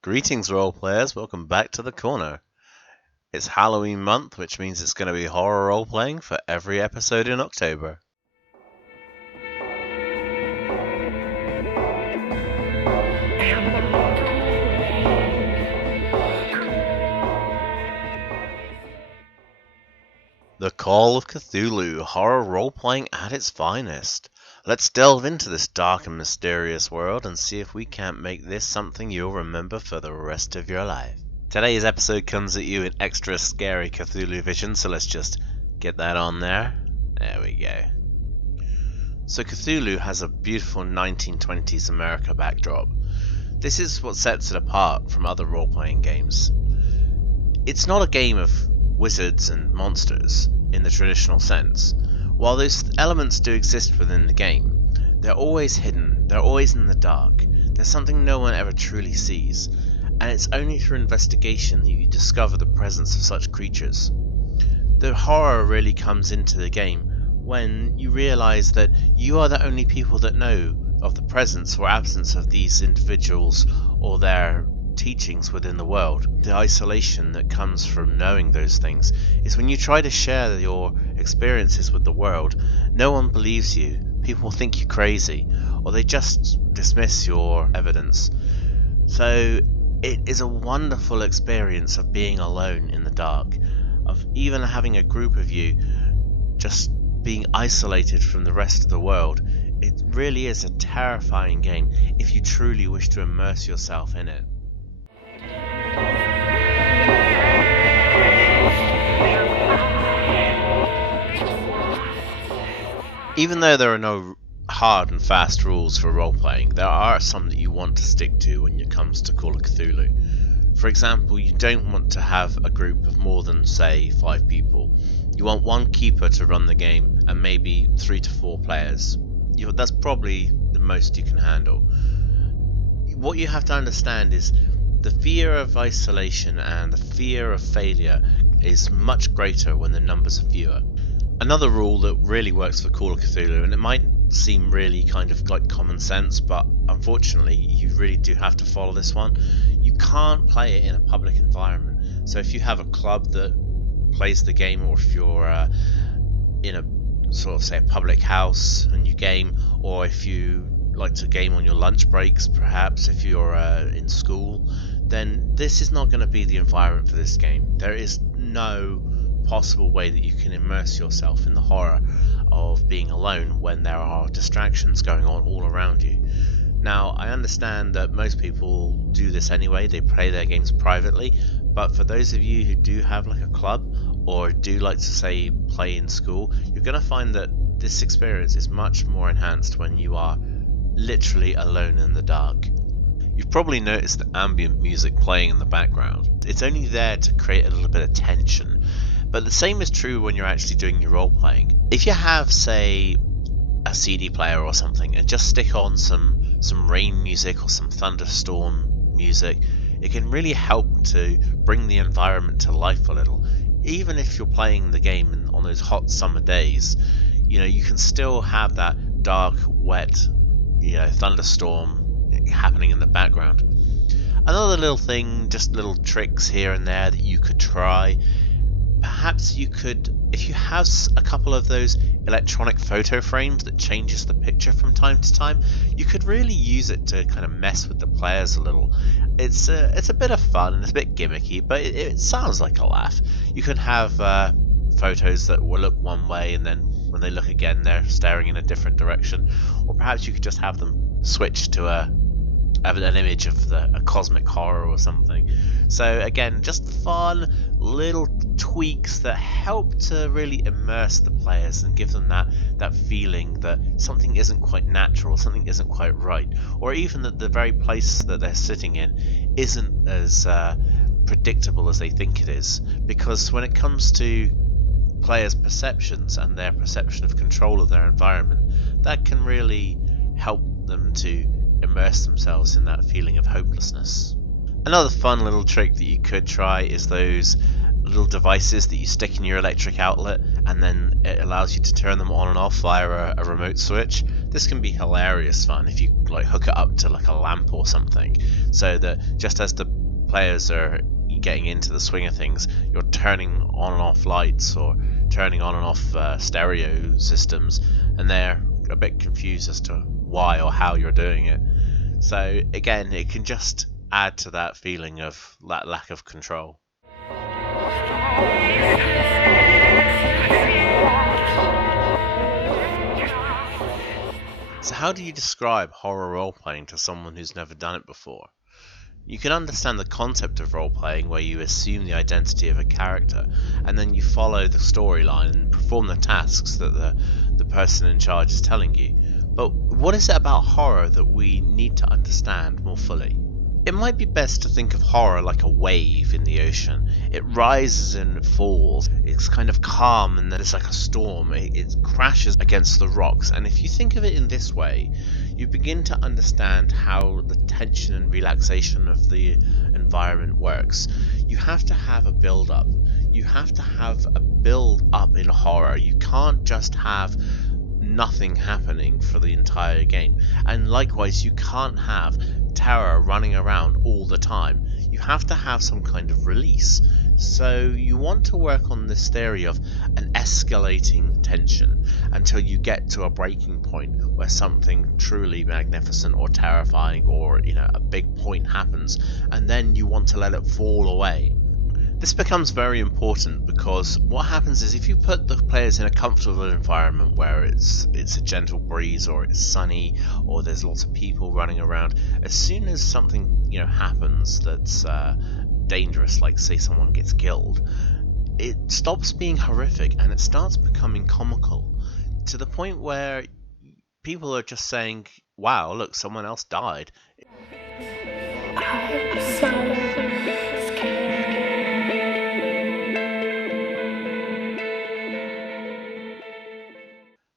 Greetings, role players. Welcome back to the corner. It's Halloween month, which means it's going to be horror role playing for every episode in October. The Call of Cthulhu, horror role playing at its finest. Let's delve into this dark and mysterious world and see if we can't make this something you'll remember for the rest of your life. Today's episode comes at you in extra scary Cthulhu vision, so let's just get that on there. There we go. So Cthulhu has a beautiful 1920s America backdrop. This is what sets it apart from other role-playing games. It's not a game of wizards and monsters in the traditional sense. While those elements do exist within the game, they're always hidden, they're always in the dark. There's something no one ever truly sees, and it's only through investigation that you discover the presence of such creatures. The horror really comes into the game when you realize that you are the only people that know of the presence or absence of these individuals or their teachings within the world. The isolation that comes from knowing those things is when you try to share your experiences with the world, no one believes you, people think you're crazy, or they just dismiss your evidence. So it is a wonderful experience of being alone in the dark, of even having a group of you just being isolated from the rest of the world. It really is a terrifying game if you truly wish to immerse yourself in it. Even though there are no hard and fast rules for role-playing, there are some that you want to stick to when it comes to Call of Cthulhu. For example, you don't want to have a group of more than, say, 5 people. You want one keeper to run the game and maybe 3 to 4 players. That's probably the most you can handle. What you have to understand is the fear of isolation and the fear of failure is much greater when the numbers are fewer. Another rule that really works for Call of Cthulhu, and it might seem really kind of like common sense, but unfortunately you really do have to follow this one. You can't play it in a public environment. So if you have a club that plays the game, or if you're in a sort of say a public house and you game, or if you like to game on your lunch breaks, perhaps if you're in school, then this is not going to be the environment for this game. There is no possible way that you can immerse yourself in the horror of being alone when there are distractions going on all around you. Now, I understand that most people do this anyway, they play their games privately, but for those of you who do have like a club or do like to say play in school, you're going to find that this experience is much more enhanced when you are literally alone in the dark. You've probably noticed the ambient music playing in the background. It's only there to create a little bit of tension, but the same is true when you're actually doing your role playing. If you have, say, a CD player or something and just stick on some rain music or some thunderstorm music, it can really help to bring the environment to life a little. Even if you're playing the game on those hot summer days, you can still have that dark, wet, thunderstorm happening in the background. Another little thing, just little tricks here and there that you could try. Perhaps you could, if you have a couple of those electronic photo frames that changes the picture from time to time, you could really use it to kind of mess with the players a little. It's a bit of fun and it's a bit gimmicky, but it sounds like a laugh. You could have photos that will look one way and then when they look again they're staring in a different direction, or perhaps you could just have them switch to an image of a cosmic horror or something. So again, just fun little tweaks that help to really immerse the players and give them that feeling that something isn't quite natural, something isn't quite right, or even that the very place that they're sitting in isn't as predictable as they think it is. Because when it comes to players' perceptions and their perception of control of their environment, that can really help them to immerse themselves in that feeling of hopelessness. Another fun little trick that you could try is those little devices that you stick in your electric outlet and then it allows you to turn them on and off via a remote switch. This can be hilarious fun if you like hook it up to like a lamp or something, so that just as the players are getting into the swing of things, you're turning on and off lights or turning on and off stereo systems, and they're a bit confused as to why or how you're doing it. So again, it can just add to that feeling of that lack of control. So how do you describe horror role-playing to someone who's never done it before? You can understand the concept of role-playing where you assume the identity of a character and then you follow the storyline and perform the tasks that the person in charge is telling you. But what is it about horror that we need to understand more fully? It might be best to think of horror like a wave in the ocean. It rises and falls. It's kind of calm and then it's like a storm. It crashes against the rocks. And if you think of it in this way, you begin to understand how the tension and relaxation of the environment works. You have to have a build-up. You have to have a build-up in horror. You can't just have nothing happening for the entire game. And likewise, you can't have terror running around all the time. You have to have some kind of release. So you want to work on this theory of an escalating tension until you get to a breaking point where something truly magnificent or terrifying or a big point happens, and then you want to let it fall away. This becomes very important because what happens is if you put the players in a comfortable environment where it's a gentle breeze or it's sunny or there's lots of people running around, as soon as something happens that's dangerous, like say someone gets killed, it stops being horrific and it starts becoming comical to the point where people are just saying, wow, look, someone else died. I'm so scared.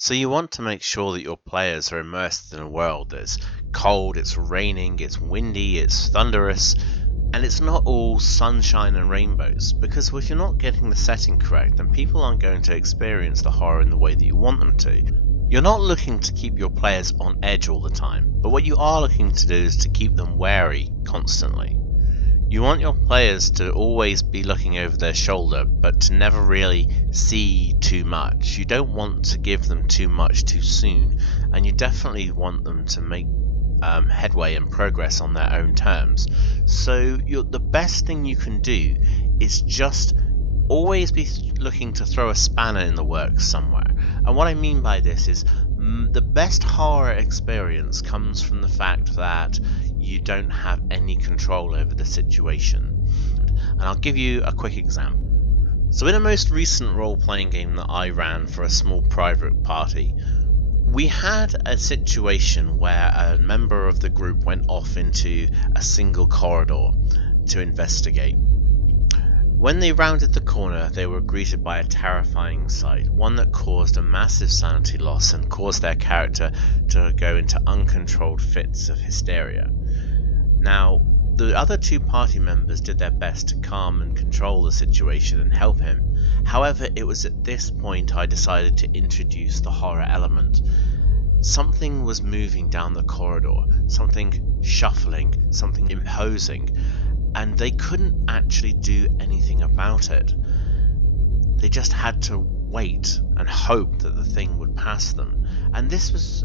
So you want to make sure that your players are immersed in a world that's cold, it's raining, it's windy, it's thunderous, and it's not all sunshine and rainbows, because if you're not getting the setting correct, then people aren't going to experience the horror in the way that you want them to. You're not looking to keep your players on edge all the time, but what you are looking to do is to keep them wary constantly. You want your players to always be looking over their shoulder, but to never really see too much. You don't want to give them too much too soon, and you definitely want them to make headway and progress on their own terms. So the best thing you can do is just always be looking to throw a spanner in the works somewhere. And what I mean by this is the best horror experience comes from the fact that you don't have any control over the situation. And I'll give you a quick example. So in a most recent role-playing game that I ran for a small private party, we had a situation where a member of the group went off into a single corridor to investigate. When they rounded the corner, they were greeted by a terrifying sight, one that caused a massive sanity loss and caused their character to go into uncontrolled fits of hysteria. Now, the other two party members did their best to calm and control the situation and help him. However, it was at this point I decided to introduce the horror element. Something was moving down the corridor, something shuffling, something imposing, and they couldn't actually do anything about it. They just had to wait and hope that the thing would pass them. And this was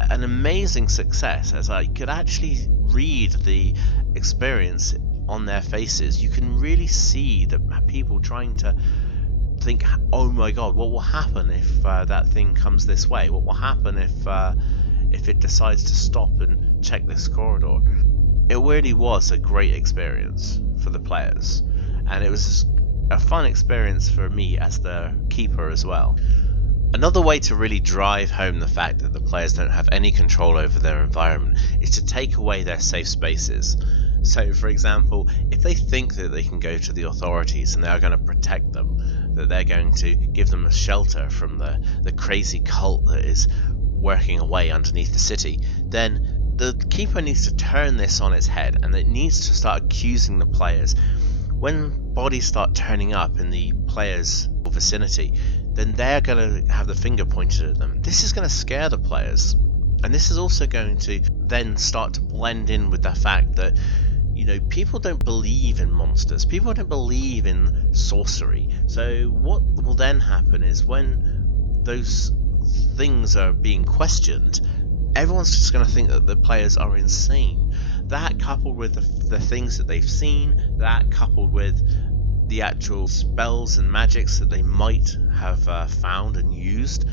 an amazing success, as I could actually read the experience on their faces. You can really see the people trying to think, oh my god, what will happen if that thing comes this way? What will happen if it decides to stop and check this corridor? It really was a great experience for the players, and it was a fun experience for me as the keeper as well. Another way to really drive home the fact that the players don't have any control over their environment is to take away their safe spaces. So, for example, if they think that they can go to the authorities and they are going to protect them, that they're going to give them a shelter from the crazy cult that is working away underneath the city, then the keeper needs to turn this on its head, and it needs to start accusing the players. When bodies start turning up in the players' vicinity, then they're going to have the finger pointed at them. This is going to scare the players. And this is also going to then start to blend in with the fact that, people don't believe in monsters. People don't believe in sorcery. So what will then happen is when those things are being questioned, everyone's just going to think that the players are insane. That coupled with the things that they've seen, that coupled with the actual spells and magics that they might have found and used,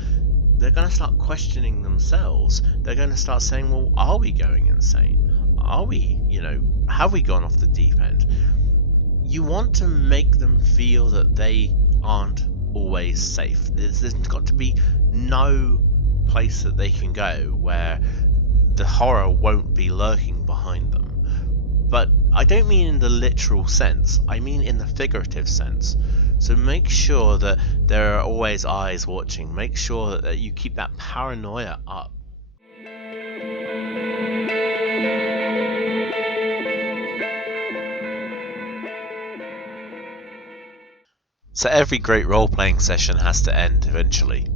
they're going to start questioning themselves. They're going to start saying, well, are we going insane? Are we, have we gone off the deep end? You want to make them feel that they aren't always safe. There's got to be no place that they can go where the horror won't be lurking behind them. But I don't mean in the literal sense, I mean in the figurative sense. So make sure that there are always eyes watching. Make sure that you keep that paranoia up. So every great role-playing session has to end eventually.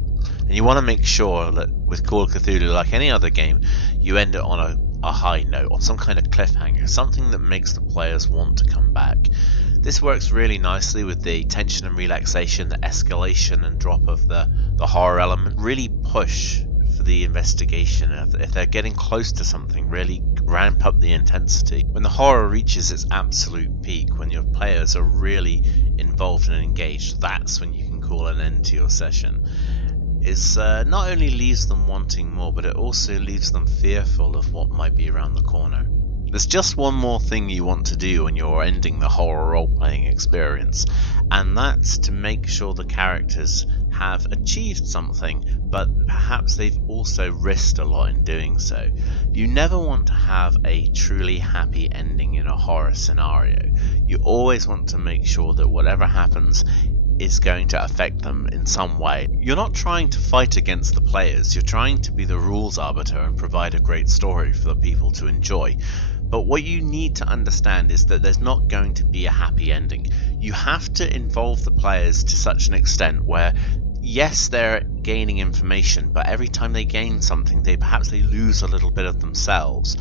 And you want to make sure that with Call of Cthulhu, like any other game, you end it on a high note, on some kind of cliffhanger, something that makes the players want to come back. This works really nicely with the tension and relaxation, the escalation and drop of the horror element. Really push for the investigation. If they're getting close to something, really ramp up the intensity. When the horror reaches its absolute peak, when your players are really involved and engaged, that's when you can call an end to your session. It not only leaves them wanting more, but it also leaves them fearful of what might be around the corner. There's just one more thing you want to do when you're ending the horror role-playing experience, and that's to make sure the characters have achieved something, but perhaps they've also risked a lot in doing so. You never want to have a truly happy ending in a horror scenario. You always want to make sure that whatever happens is going to affect them in some way. You're not trying to fight against the players, you're trying to be the rules arbiter and provide a great story for the people to enjoy. But what you need to understand is that there's not going to be a happy ending. You have to involve the players to such an extent where, yes, they're gaining information, but every time they gain something, perhaps they lose a little bit of themselves.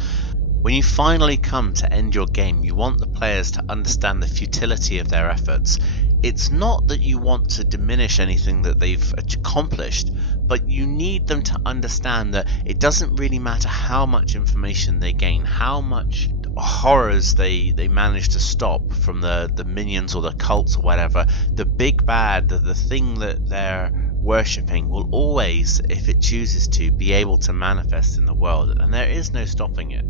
When you finally come to end your game, you want the players to understand the futility of their efforts. It's not that you want to diminish anything that they've accomplished, but you need them to understand that it doesn't really matter how much information they gain, how much horrors they manage to stop from the minions or the cults or whatever. The big bad, the thing that they're worshipping will always, if it chooses to, be able to manifest in the world, and there is no stopping it.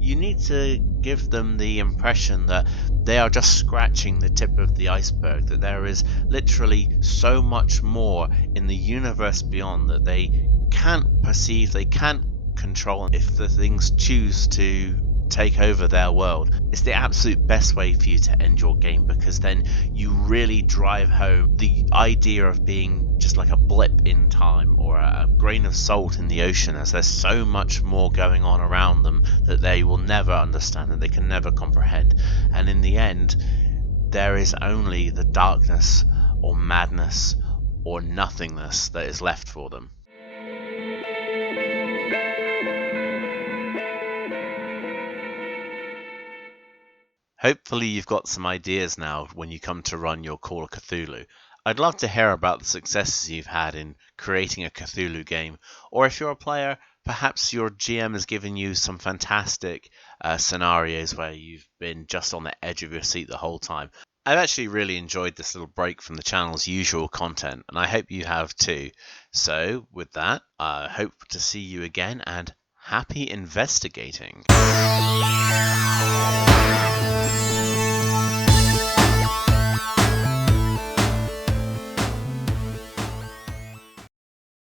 You need to give them the impression that they are just scratching the tip of the iceberg, that there is literally so much more in the universe beyond that they can't perceive, they can't control. If the things choose to take over their world, it's the absolute best way for you to end your game, because then you really drive home the idea of being just like a blip in time or a grain of salt in the ocean, as there's so much more going on around them that they will never understand, that they can never comprehend, and in the end there is only the darkness or madness or nothingness that is left for them. Hopefully you've got some ideas now when you come to run your Call of Cthulhu. I'd love to hear about the successes you've had in creating a Cthulhu game, or if you're a player, perhaps your GM has given you some fantastic scenarios where you've been just on the edge of your seat the whole time. I've actually really enjoyed this little break from the channel's usual content, and I hope you have too. So with that, I hope to see you again, and happy investigating.